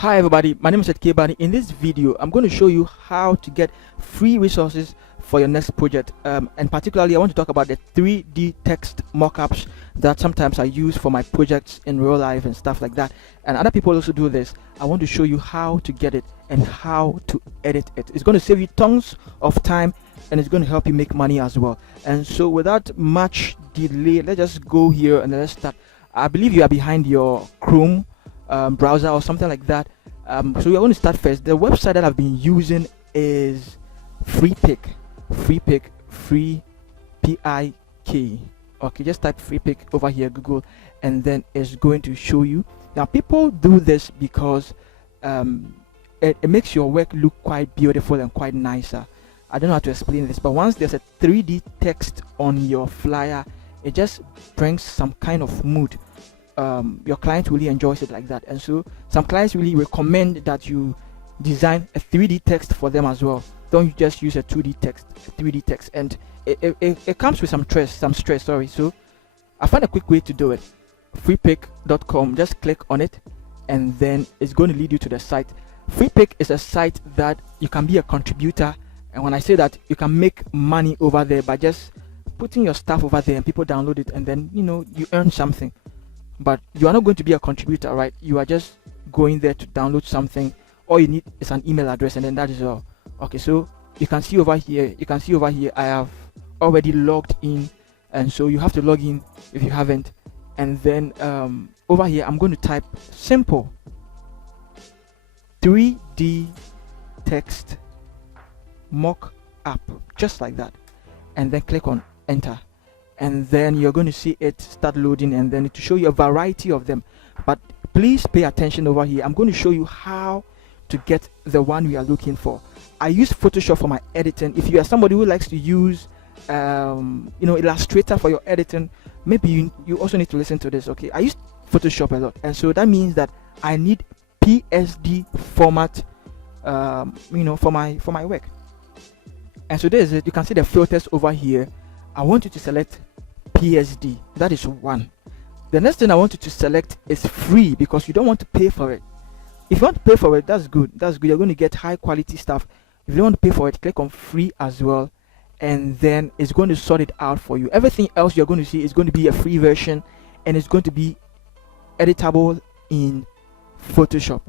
Hi everybody, my name is Seth. Bani. In this video, I'm going to show you how to get free resources for your next project. And particularly, I want to talk about the 3D text mockups that sometimes I use for my projects in real life and stuff like that. And other people also do this. I want to show you how to get it and how to edit it. It's going to save you tons of time and it's going to help you make money as well. And so without much delay, let's just go here and let's start. I believe you are behind your Chrome browser or something like that. So we're going to start first. The website that I've been using is Freepik. Freepik, free P-I-K. Okay, just type Freepik over here, Google, and then it's going to show you. Now people do this because it makes your work look quite beautiful and quite nicer. I don't know how to explain this, but once there's a 3D text on your flyer, it just brings some kind of mood. Your client really enjoys it like that, and so some clients really recommend that you design a 3D text for them as well. Don't just use a 2D text, 3D text, and it comes with some stress. Sorry. So I found a quick way to do it. Freepik.com. Just click on it, and then it's going to lead you to the site. Freepik is a site that you can be a contributor, and when I say that, you can make money over there by just putting your stuff over there, and people download it, and then you earn something. But you are not going to be a contributor, right? You are just going there to download something. All you need is an email address, and then that is all. Okay, so you can see over here, I have already logged in, and so you have to log in if you haven't. And then over here, I'm going to type simple 3D text mock up, just like that, and then click on enter. And then you're going to see it start loading, and then to show you a variety of them. But please pay attention over here. I'm going to show you how to get the one we are looking for. I use Photoshop for my editing. If you are somebody who likes to use Illustrator for your editing, maybe you also need to listen to this. Okay, I use Photoshop a lot, and so that means that I need PSD format for my work. And so there's it. You can see the filters over here. I want you to select PSD. That is one. The next thing I want you to select is free, because you don't want to pay for it. If you want to pay for it, that's good. You're going to get high quality stuff. If you don't want to pay for it, click on free as well, and then it's going to sort it out for you. Everything else you're going to see is going to be a free version, and it's going to be editable in Photoshop.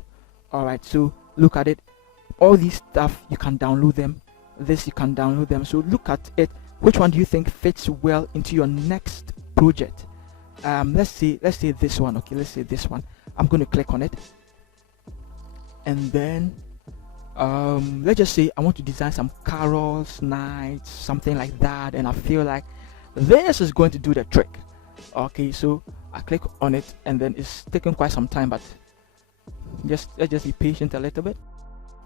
Alright, so look at it. All these stuff, you can download them. This, you can download them. So look at it. Which one do you think fits well into your next project? Let's say this one. Okay, let's say this one. I'm going to click on it, and then let's just say I want to design some carols, nights, something like that, and I feel like this is going to do the trick. Okay, so I click on it, and then it's taking quite some time, but let's just be patient a little bit.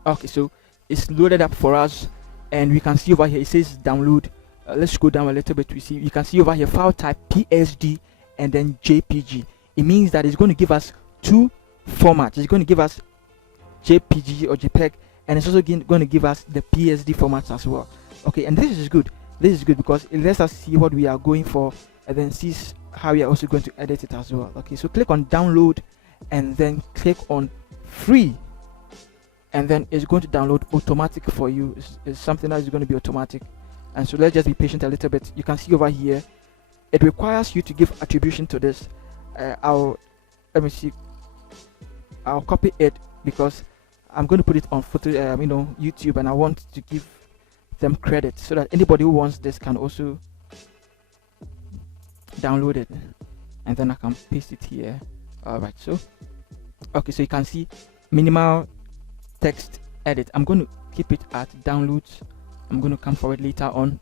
Okay, so it's loaded up for us, and we can see over here it says download. Let's go down a little bit. You can see over here file type PSD and then JPG. It means that it's going to give us two formats. It's going to give us JPG or JPEG, and it's also going to give us the PSD formats as well. Okay, and this is good. This is good because it lets us see what we are going for, and then sees how we are also going to edit it as well. Okay, so click on download, and then click on free, and then it's going to download automatic for you. It's something that is going to be automatic. And so let's just be patient a little bit. You can see over here, it requires you to give attribution to this. I'll copy it because I'm going to put it on YouTube, and I want to give them credit so that anybody who wants this can also download it, and then I can paste it here. Alright, so okay, so you can see minimal text edit. I'm going to keep it at downloads. I'm going to come forward later on.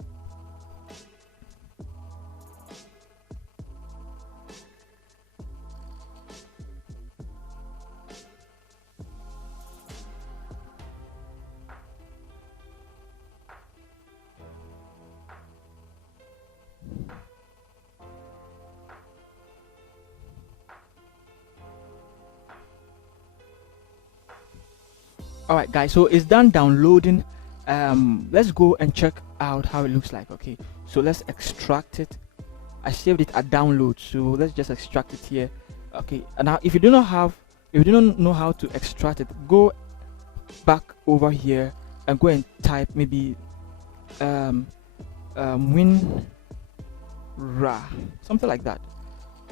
Alright guys, so it's done downloading. Let's go and check out how it looks like. Okay, so let's extract it. I saved it at download, so let's just extract it here. Okay, and now if you do not have If you don't know how to extract it, go back over here and go and type maybe WinRAR, something like that.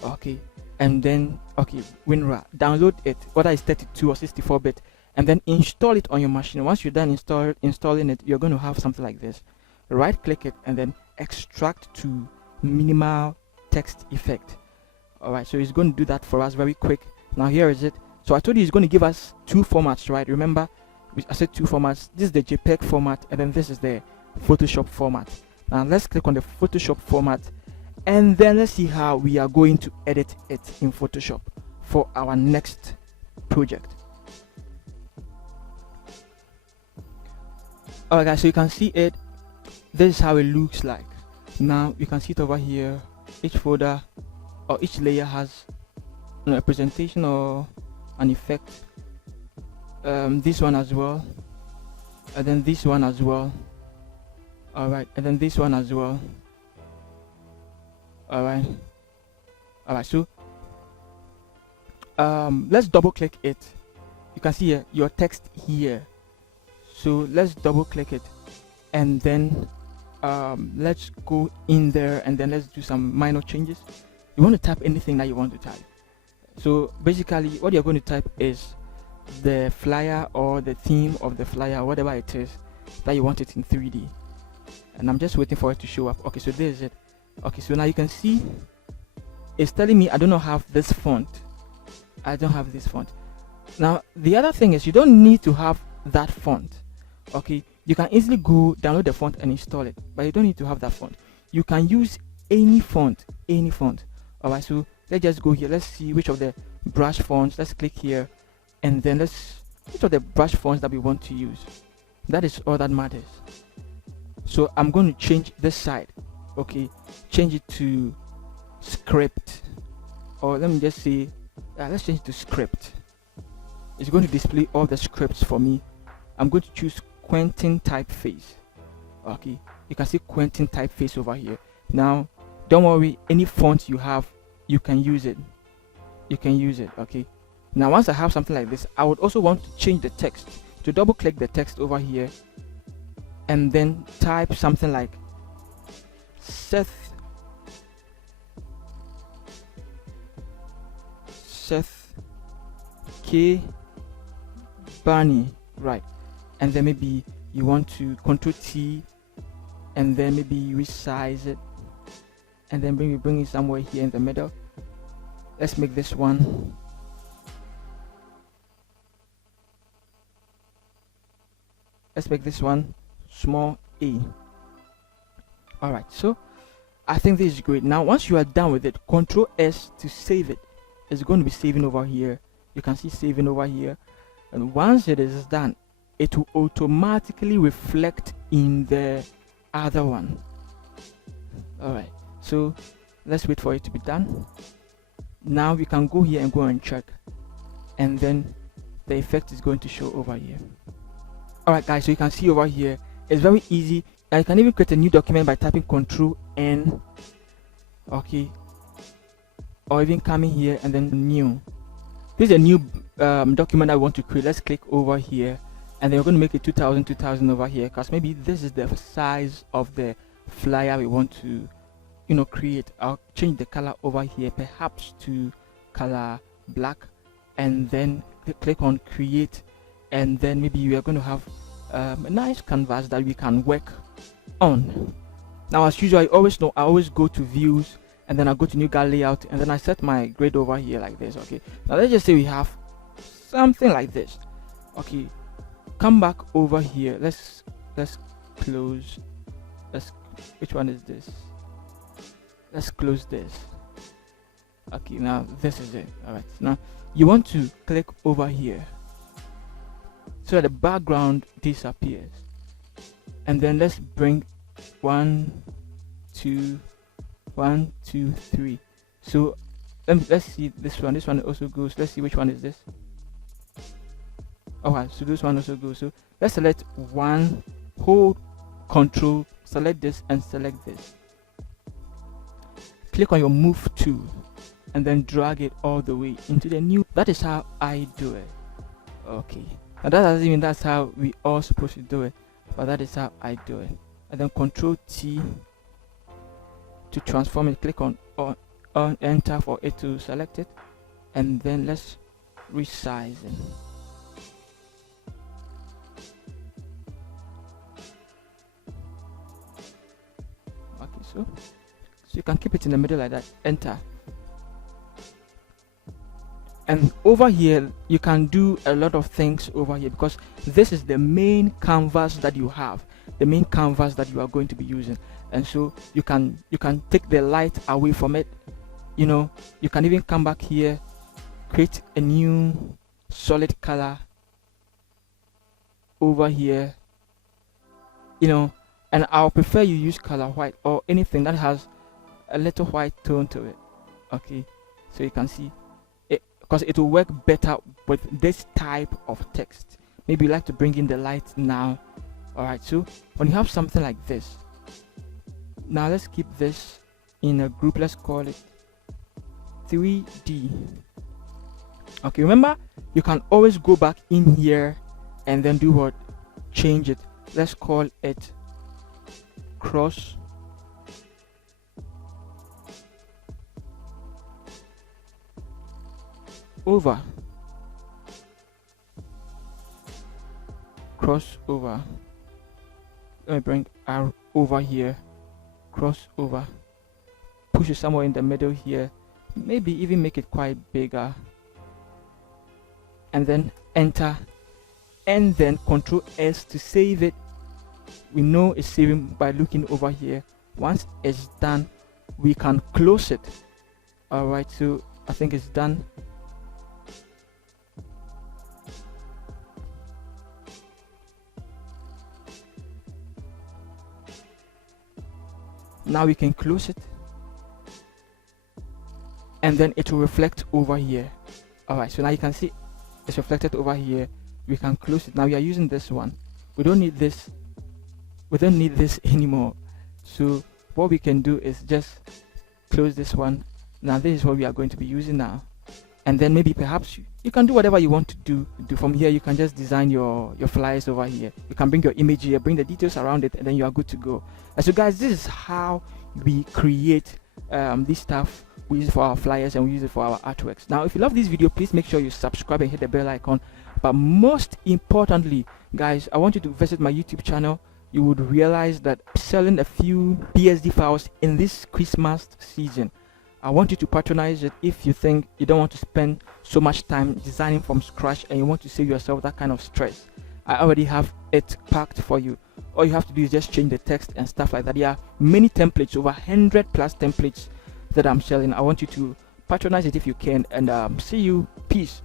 Okay, and then WinRAR, download it, whether it's 32 or 64-bit, and then install it on your machine. Once you're done installing it, you're going to have something like this. Right click it and then extract to minimal text effect. Alright, so it's going to do that for us very quick. Now here is it. So I told you it's going to give us two formats, right? Remember, I said two formats. This is the JPEG format, and then this is the Photoshop format. Now let's click on the Photoshop format, and then let's see how we are going to edit it in Photoshop for our next project. Alright guys, so you can see it. This is how it looks like. Now you can see it over here. Each folder or each layer has a presentation or an effect. This one as well, and then this one as well. Alright, and then this one as well. Alright, so let's double click it. You can see here your text here, so let's double click it, and then let's go in there, and then let's do some minor changes. You want to type anything that you want to type. So basically what you're going to type is the flyer or the theme of the flyer, whatever it is that you want it in 3D, and I'm just waiting for it to show up. Okay, so this is it. Okay, so now you can see it's telling me I don't have this font. I don't have this font. Now the other thing is you don't need to have that font. Okay, you can easily go download the font and install it, but you don't need to have that font. You can use any font. Alright, so let's just go here. Let's see which of the brush fonts. Let's click here, and then which of the brush fonts that we want to use. That is all that matters. So I'm going to change this side. Okay, change it to script, or let me just say let's change it to script. It's going to display all the scripts for me. I'm going to choose Quentin typeface. Okay, you can see Quentin typeface over here. Now don't worry, any font you have, you can use it. Okay, now once I have something like this, I would also want to change the text. To double click the text over here and then type something like Seth K Bani, right? And then maybe you want to Ctrl T, and then maybe resize it, and then bring it somewhere here in the middle. Let's make this one. Let's make this one small a. Alright, so I think this is great. Now once you are done with it, Ctrl S to save it. It's going to be saving over here. You can see saving over here, and once it is done, it will automatically reflect in the other one. Alright, so let's wait for it to be done. Now we can go here and go and check, and then the effect is going to show over here. Alright guys, so you can see over here it's very easy. You can even create a new document by typing Ctrl N, okay, or even coming here and then new. This is a new document I want to create. Let's click over here, and then we're going to make it 2000 over here, because maybe this is the size of the flyer we want to create. I'll change the color over here, perhaps to color black, and then click on create, and then maybe we are going to have a nice canvas that we can work on. Now as usual, I always go to views, and then I go to new gallery layout, and then I set my grid over here like this. Okay, now let's just say we have something like this. Okay, come back over here. Let's close. Which one is this? Let's close this. Okay, now this is it. Alright, now you want to click over here so that the background disappears, and then let's bring 1 2 1 2 3. So let's see this one also goes. Let's see which one is this. Alright, so this one also goes. So let's select one, hold Control, select this, and select this. Click on your move tool, and then drag it all the way into the new. That is how I do it. Okay, now that doesn't mean that's how we all supposed to do it, but that is how I do it. And then Control T to transform it. Click on enter for it to select it, and then let's resize it. Okay, so you can keep it in the middle like that. Enter. And over here you can do a lot of things over here, because this is the main canvas that you have, the main canvas that you are going to be using. And so you can take the light away from it. You know, you can even come back here, create a new solid color over here, you know. And I'll prefer you use color white or anything that has a little white tone to it. Okay, so you can see it, because it will work better with this type of text. Maybe you like to bring in the light now. All right, so when you have something like this, now let's keep this in a group. Let's call it 3D. Okay, remember you can always go back in here and then do what? Change it. Let's call it cross over. Crossover. Let me bring R over here. Crossover. Push it somewhere in the middle here. Maybe even make it quite bigger. And then enter. And then Control S to save it. We know it's saving by looking over here. Once it's done, we can close it. Alright, so I think it's done. Now we can close it, and then it will reflect over here. Alright, so now you can see it's reflected over here. We can close it. Now we are using this one. We don't need this. We don't need this anymore. So what we can do is just close this one. Now this is what we are going to be using now. And then maybe perhaps you can do whatever you want to do from here. You can just design your flyers over here. You can bring your image here, bring the details around it, and then you are good to go. And so guys, this is how we create this stuff. We use it for our flyers and we use it for our artworks. Now if you love this video, please make sure you subscribe and hit the bell icon. But most importantly, guys, I want you to visit my YouTube channel. You would realize that I'm selling a few PSD files in this Christmas season. I want you to patronize it if you think you don't want to spend so much time designing from scratch and you want to save yourself that kind of stress. I already have it packed for you. All you have to do is just change the text and stuff like that. There are many templates, over 100+ templates that I'm selling. I want you to patronize it if you can, and see you. Peace.